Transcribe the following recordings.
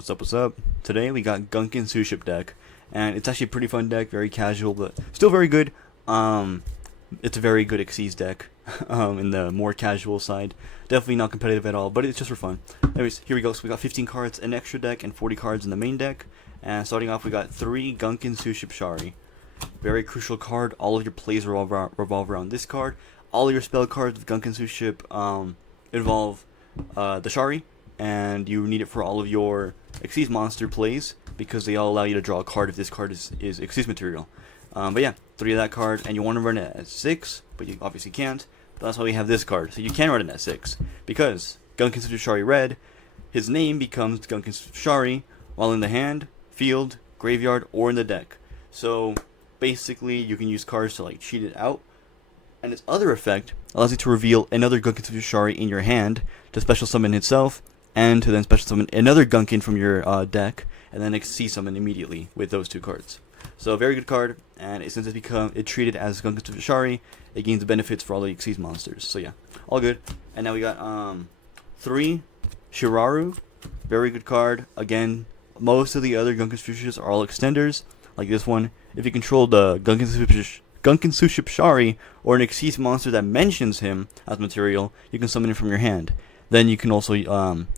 What's up, what's up? Today we got Gunkan Suship deck, and it's actually a pretty fun deck, very casual, but still very good. It's a very good Xyz deck, in the more casual side. Definitely not competitive at all, but it's just for fun. Anyways, here we go. So we got 15 cards in extra deck and 40 cards in the main deck. And starting off, we got 3 Gunkan Suship Shari. Very crucial card. All of your plays revolve around this card. All of your spell cards with Gunkan Suship involve the Shari, and you need it for all of your Xyz monster plays because they all allow you to draw a card if this card is Xyz material. But yeah, 3 of that card, and you want to run it at 6, but you obviously can't. But that's why we have this card, so you can run it at 6 because Gunkan Suship Shari Red, his name becomes Gunkan Shari while in the hand, field, graveyard, or in the deck. So basically, you can use cards to like cheat it out. And its other effect allows you to reveal another Gunkan Suship Shari in your hand to special summon itself, and to then special summon another Gunkan from your deck, and then Xyz summon immediately with those 2 cards. So a very good card, and since it's treated as Gunkan Suship Shari, it gains the benefits for all the Xyz monsters. So yeah, all good. And now we got 3 Shiraru, very good card. Again, most of the other Gunkan Suships are all extenders, like this one. If you control the Gunkan Suship Shari or an Xyz monster that mentions him as material, you can summon it from your hand. Then you can also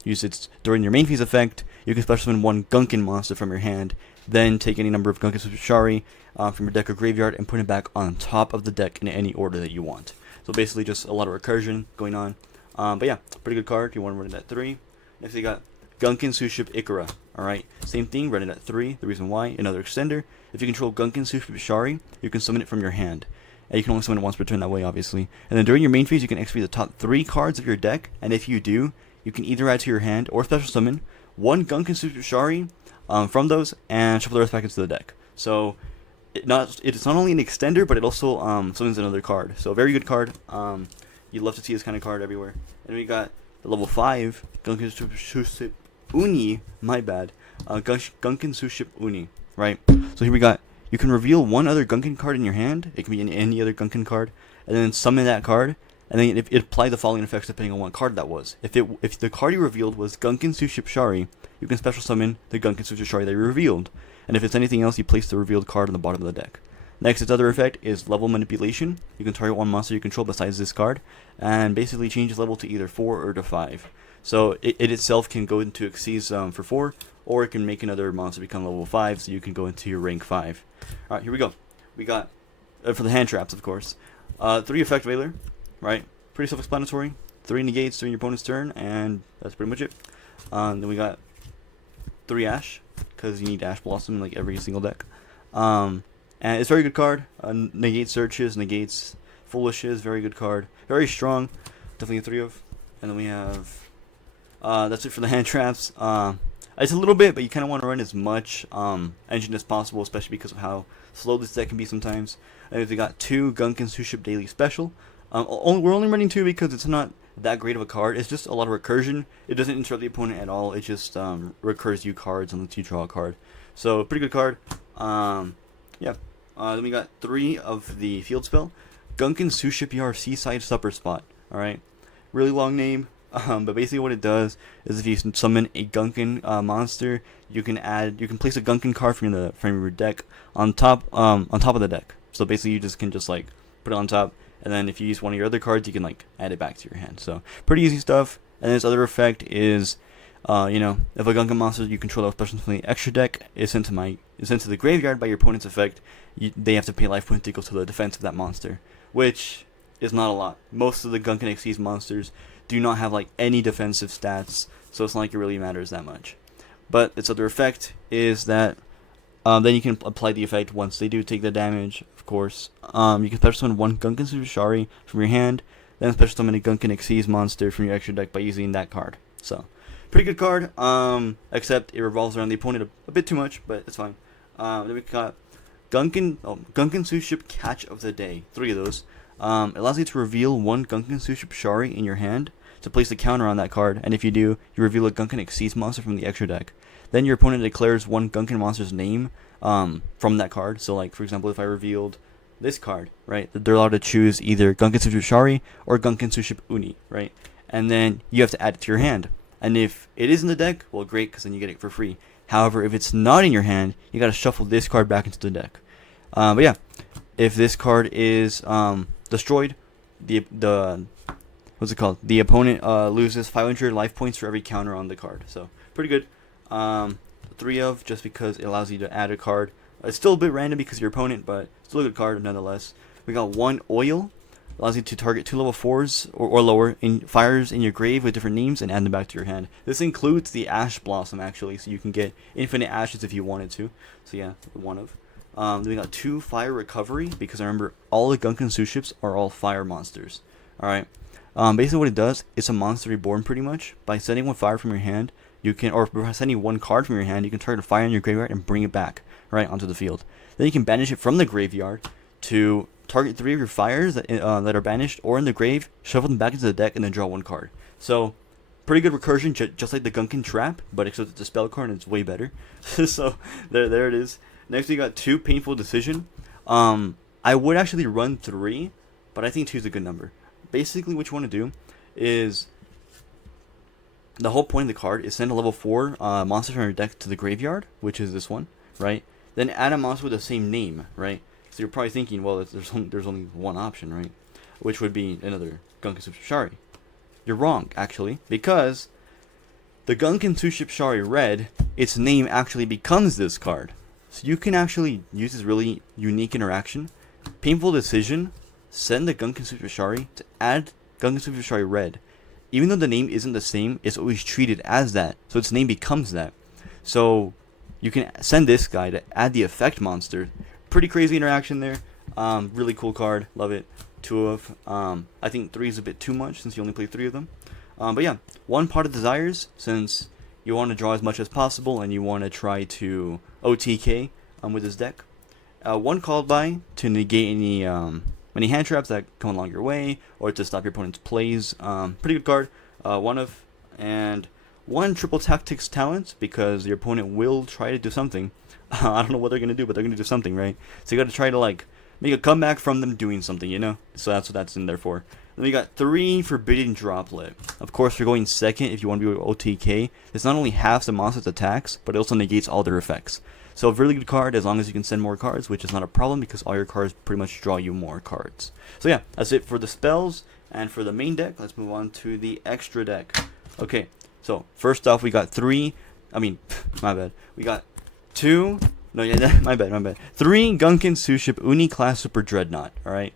use it during your main phase effect. You can special summon 1 Gunkan monster from your hand, then take any number of Gunkan Suship Shari from your deck or graveyard and put it back on top of the deck in any order that you want. So basically just a lot of recursion going on. But yeah, pretty good card if you want to run it at 3. Next you got Gunkan Suship Ikora. Alright, same thing, run it at 3. The reason why, another extender. If you control Gunkan Suship Shari, you can summon it from your hand. And you can only summon it once per turn that way, obviously. And then during your main phase, you can XP the top 3 cards of your deck. And if you do, you can either add to your hand or special summon 1 Gunkan Suship Shari from those and shuffle the rest back into the deck. So it's not only an extender, but it also summons another card. So a very good card. You'd love to see this kind of card everywhere. And we got the level 5 Gunkan Suship Uni. My bad. Gunkan Suship Uni. Right. So here we got. You can reveal 1 other Gunkan card in your hand. It can be any other Gunkan card, and then summon that card. And then it apply the following effects depending on what card that was. If the card you revealed was Gunkan Suship Shari, you can special summon the Gunkan Suship Shari that you revealed. And if it's anything else, you place the revealed card on the bottom of the deck. Next, its other effect is level manipulation. You can target 1 monster you control besides this card, and basically change its level to either 4 or to 5. So it itself can go into Xyz for 4, or it can make another monster become level 5, so you can go into your rank 5. Alright, here we go. We got, for the hand traps, of course, 3 Effect Veiler, right? Pretty self-explanatory. 3 negates during your opponent's turn, and that's pretty much it. Then we got 3 Ash, because you need Ash Blossom in like every single deck. And it's a very good card. Negates Searches, negates Foolishes, very good card. Very strong, definitely a 3 of. And then we have, that's it for the hand traps. It's a little bit, but you kind of want to run as much engine as possible, especially because of how slow this deck can be sometimes. And we got 2 Gunkan Suship Daily Special. We're only running 2 because it's not that great of a card. It's just a lot of recursion. It doesn't interrupt the opponent at all. It just recurs you cards and lets you draw a card. So, pretty good card. Yeah. Then we got 3 of the field spell. Gunkan Suship Yar Seaside Supper Spot. Alright. Really long name. But basically what it does is if you summon a Gunkan monster, you can place a Gunkan card from your deck on top of the deck. So basically you can like put it on top, and then if you use one of your other cards, you can like add it back to your hand. So pretty easy stuff. And then its other effect is, if a Gunkan monster you control that special from the extra deck is sent to the graveyard by your opponent's effect, they have to pay life points equal to the defense of that monster, which is not a lot. Most of the Gunkan Xyz monsters do not have like any defensive stats, so it's not like it really matters that much. But its other effect is that then you can apply the effect once they do take the damage, of course. You can special summon 1 Gunkan Suship Shari from your hand, then special summon a Gunkan Xyz monster from your extra deck by using that card. So, pretty good card, except it revolves around the opponent a bit too much, but it's fine. Then we got Gunkan Suship Catch of the Day, 3 of those. It allows you to reveal 1 Gunkan Suship Shari in your hand to place the counter on that card, and if you do, you reveal a Gunkan Xyz monster from the extra deck. Then your opponent declares 1 Gunkan monster's name from that card. So like, for example, if I revealed this card, right, they're allowed to choose either Gunkan Suship Shari or Gunkan Suship Uni, right? And then you have to add it to your hand. And if it is in the deck, well, great, because then you get it for free. However, if it's not in your hand, you gotta shuffle this card back into the deck. But yeah, if this card is destroyed, the what's it called? The opponent loses 500 life points for every counter on the card. So pretty good. 3 of, just because it allows you to add a card. It's still a bit random because of your opponent, but still a good card nonetheless. We got 1 oil. Allows you to target 2 level 4s or lower in fires in your grave with different names and add them back to your hand. This includes the Ash Blossom actually, so you can get infinite ashes if you wanted to. So yeah, 1 of. Then we got 2 fire recovery, because I remember all the Gunkan Suships are all fire monsters. Alright. Basically what it does, it's a monster reborn pretty much. By sending 1 fire from your hand, you can, or by sending 1 card from your hand, you can target a fire in your graveyard and bring it back, right, onto the field. Then you can banish it from the graveyard to target 3 of your fires that are banished or in the grave, shuffle them back into the deck, and then draw 1 card. So, pretty good recursion, just like the Gunkan Trap, but except it's a spell card and it's way better. So, there it is. Next we got 2 Painful Decision. I would actually run 3, but I think 2 is a good number. Basically what you want to do is, the whole point of the card is send a level 4 monster from your deck to the graveyard, which is this one, right? Then add a monster with the same name, right? So you're probably thinking, well, there's only one option, right? Which would be another Gunkan Suship Shari. You're wrong, actually, because the Gunkan Suship Shari Red, its name actually becomes this card. So you can actually use this really unique interaction. Painful Decision, send the Gunkan Suship Shari to add Gunkan Suship Shari Red. Even though the name isn't the same, it's always treated as that, so its name becomes that. So you can send this guy to add the effect monster. Pretty crazy interaction there. Really cool card. Love it. 2 of. I think 3 is a bit too much since you only play 3 of them. But yeah, 1 Pot of Desires, since you want to draw as much as possible and you want to try to OTK with this deck. 1 Called By to negate any hand traps that come along your way, or to stop your opponent's plays. Pretty good card. 1 of. And 1 Triple Tactics Talent, because your opponent will try to do something. I don't know what they're going to do, but they're going to do something, right? So you got to try to, like, make a comeback from them doing something, you know? So that's what that's in there for. Then we got 3 Forbidden Droplet. Of course, you're going second if you want to be OTK. This not only halves the monster's attacks, but it also negates all their effects. So a really good card as long as you can send more cards, which is not a problem because all your cards pretty much draw you more cards. So yeah, that's it for the spells. And for the main deck, let's move on to the extra deck. Okay, so first off, we got 3. I mean, my bad. We got 2. No, yeah, my bad. 3 Gunkan Suship Uni class Super Dreadnought. All right.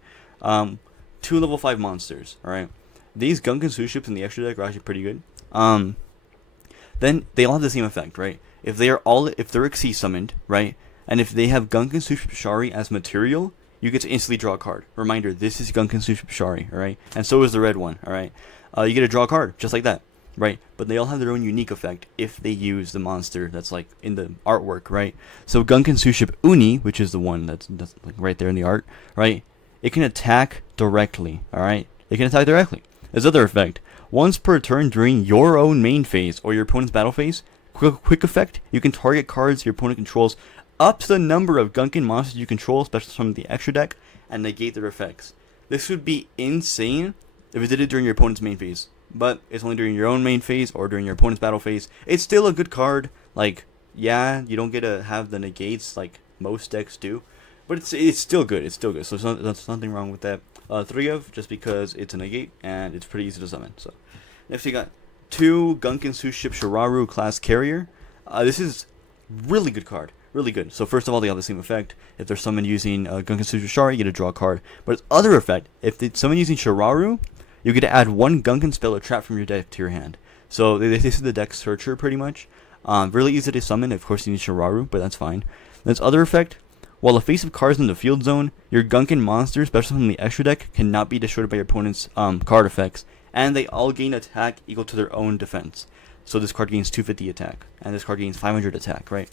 2 level 5 monsters. All right. These Gunkan Suships in the extra deck are actually pretty good. Then they all have the same effect, right? If they're Xyz summoned, right, and if they have Gunkan Suship Shari as material, you get to instantly draw a card. Reminder: this is Gunkan Suship Shari, all right, and so is the red one, all right. You get to draw a card just like that, right? But they all have their own unique effect if they use the monster that's like in the artwork, right? So Gunkan Suship Uni, which is the one that's like right there in the art, right? It can attack directly, all right. It can attack directly. There's other effect. Once per turn during your own main phase or your opponent's battle phase, quick effect, you can target cards your opponent controls up to the number of Gunkan monsters you control, especially from the extra deck, and negate their effects. This would be insane if it did it during your opponent's main phase, but it's only during your own main phase or during your opponent's battle phase. It's still a good card. Like, yeah, you don't get to have the negates like most decks do, but it's still good. It's still good. So there's nothing wrong with that. 3 of, just because it's a negate and it's pretty easy to summon. So next we got 2 Gunkan Suship Shiraru class carrier. This is really good card. Really good. So first of all, they have the same effect. If they're summoned using Gunkan Suship Shari, you get to draw a card. But its other effect, if it's summoned using Shiraru, you get to add 1 Gunkan spell or trap from your deck to your hand. So this is the deck searcher pretty much. Really easy to summon. Of course, you need Shiraru, but that's fine. And its other effect, while the face of cards in the field zone, your Gunkan monsters, especially from the extra deck, cannot be destroyed by your opponent's card effects, and they all gain attack equal to their own defense. So this card gains 250 attack, and this card gains 500 attack, right?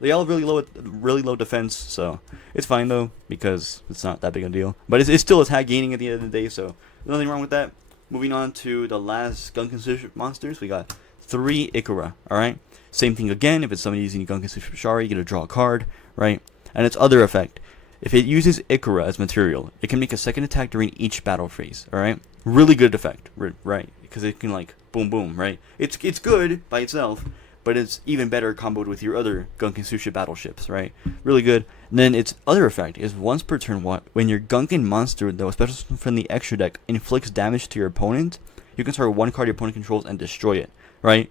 They all have really low defense, so it's fine though because it's not that big a deal. But it's still attack gaining at the end of the day, so there's nothing wrong with that. Moving on to the last Gunkan Suship monsters, we got 3 Ikora. All right, same thing again. If it's somebody using Gunkan Suship Shari, you get to draw a card, right? And its other effect, if it uses Ikora as material, it can make a second attack during each battle phase, alright? Really good effect, right? because it can like boom boom, right? It's good by itself, but it's even better comboed with your other Gunkan Suship battleships, right? Really good. And then its other effect is once per turn, when your Gunkan monster, though a special from the extra deck, inflicts damage to your opponent, you can start one card your opponent controls and destroy it, right?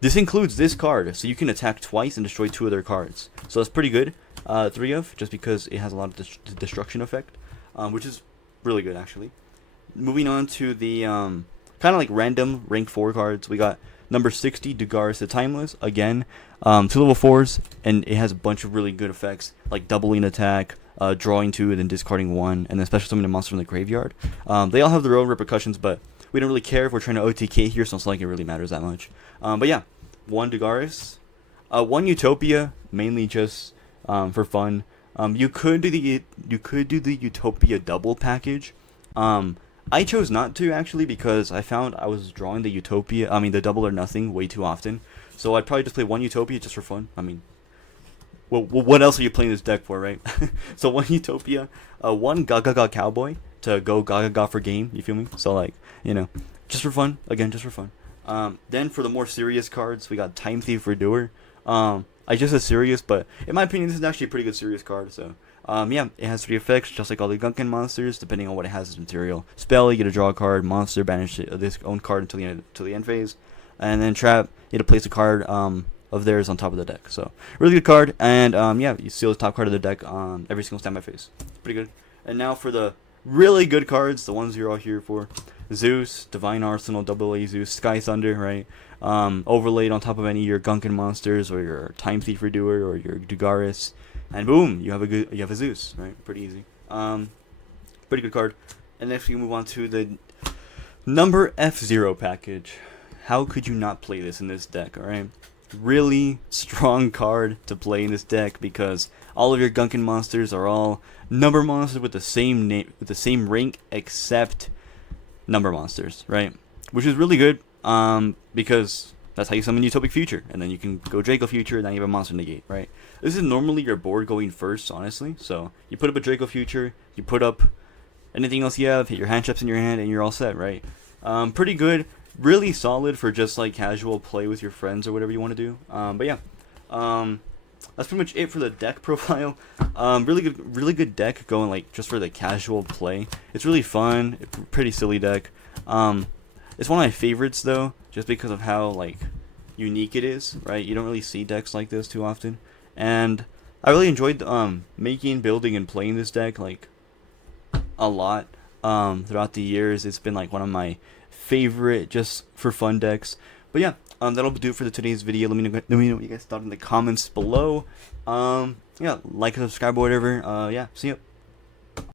This includes this card, so you can attack twice and destroy 2 other cards. So that's pretty good. 3 of, just because it has a lot of destruction effect, which is really good actually. Moving on to the kind of like random rank 4 cards, we got number 60, Dugaris the Timeless. Again, 2 level 4s, and it has a bunch of really good effects, like doubling attack, drawing 2, and then discarding 1, and then special summoning a monster from the graveyard. They all have their own repercussions, but we don't really care if we're trying to OTK here, so it's not like it really matters that much. But yeah, 1 Dugaris, 1 Utopia, mainly just for fun. You could do the Utopia double package. I chose not to actually because I found I was drawing the double or nothing way too often. So I'd probably just play 1 Utopia just for fun. I mean, well, what else are you playing this deck for, right? So 1 Utopia, 1 Gaga Cowboy to go Gaga for game. You feel me? So like, you know, just for fun. Again, just for fun. Then for the more serious cards, we got Time Thief for Doer. I just said serious, but in my opinion, this is actually a pretty good serious card. So, yeah, it has 3 effects, just like all the Gunkan monsters, depending on what it has as material. Spell, you get to draw a card. Monster, banish this own card until the end phase. And then trap, you get to place a card of theirs on top of the deck. So, really good card. And, yeah, you seal the top card of the deck on every single standby phase. Pretty good. And now for the really good cards, the ones you're all here for. Zeus, Divine Arsenal, AA Zeus, Sky Thunder, right? Overlaid on top of any of your Gunkan monsters, or your Time Thief Doer, or your Dugaris, and boom, you have a Zeus, right? Pretty easy. Pretty good card. And next we move on to the number F0 package. How could you not play this in this deck? All right, really strong card to play in this deck because all of your Gunkan monsters are all number monsters with the same name, with the same rank, except number monsters, right? Which is really good, because that's how you summon Utopic Future, and then you can go Draco Future, and then you have a monster negate, right? This is normally your board going first, honestly. So you put up a Draco Future, you put up anything else you have, hit your hand traps in your hand, and you're all set, right? Pretty good, really solid for just like casual play with your friends or whatever you want to do. But yeah, that's pretty much it for the deck profile. Really good deck going like just for the casual play. It's really fun, pretty silly deck. It's one of my favorites though, just because of how like unique it is, right? You don't really see decks like this too often, and I really enjoyed making, building, and playing this deck like a lot throughout the years. It's been like one of my favorite just for fun decks. But yeah, that'll do it for today's video. Let me know what you guys thought in the comments below. Yeah, like and subscribe or whatever. Yeah, see ya.